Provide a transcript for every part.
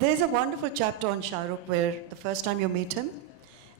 There's a wonderful chapter on Shah Rukh where the first time you meet him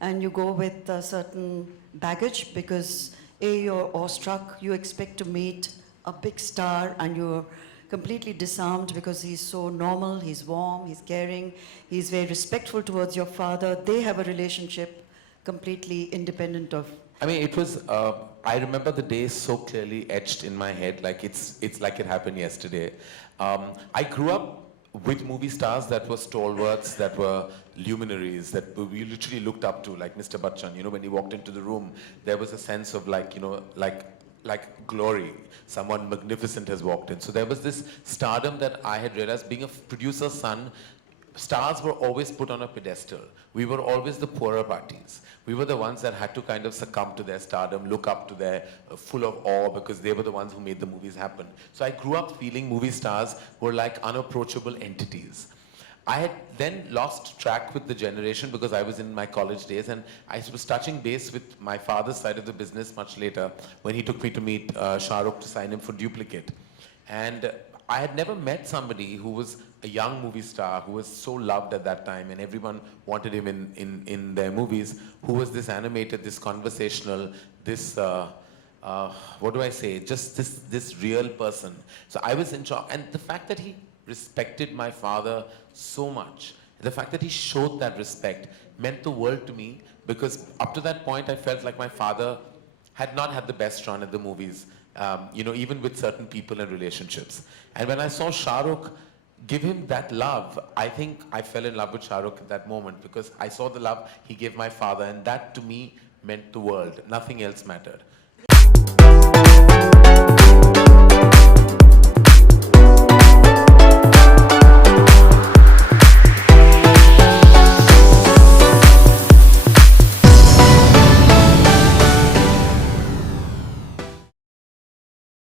and you go with a certain baggage because A, you're awestruck, you expect to meet a big star and you're completely disarmed because he's so normal, he's warm, he's caring, he's very respectful towards your father. They have a relationship completely independent of. I mean, it was, I remember the day so clearly etched in my head, like it's like it happened yesterday. I grew up with movie stars that were stalwarts, that were luminaries, that we literally looked up to, like Mr. Bachchan. You know, when he walked into the room, there was a sense of like, you know, like glory. Someone magnificent has walked in. So there was this stardom that I had realized, being a producer's son, stars were always put on a pedestal. We were always the poorer parties. We were the ones that had to kind of succumb to their stardom, look up to their, full of awe, because they were the ones who made the movies happen. So I grew up feeling movie stars were like unapproachable entities. I had then lost track with the generation because I was in my college days, and I was touching base with my father's side of the business much later when he took me to meet Shah Rukh to sign him for Duplicate. And I had never met somebody who was a young movie star, who was so loved at that time, and everyone wanted him in their movies, who was this animated, this conversational, this, what do I say, just this real person. So I was in shock. And the fact that he respected my father so much, the fact that he showed that respect meant the world to me, because up to that point I felt like my father had not had the best run at the movies, you know, even with certain people and relationships. And when I saw Shah Rukh give him that love, I think I fell in love with Shah Rukh at that moment, because I saw the love he gave my father, and that to me meant the world. Nothing else mattered.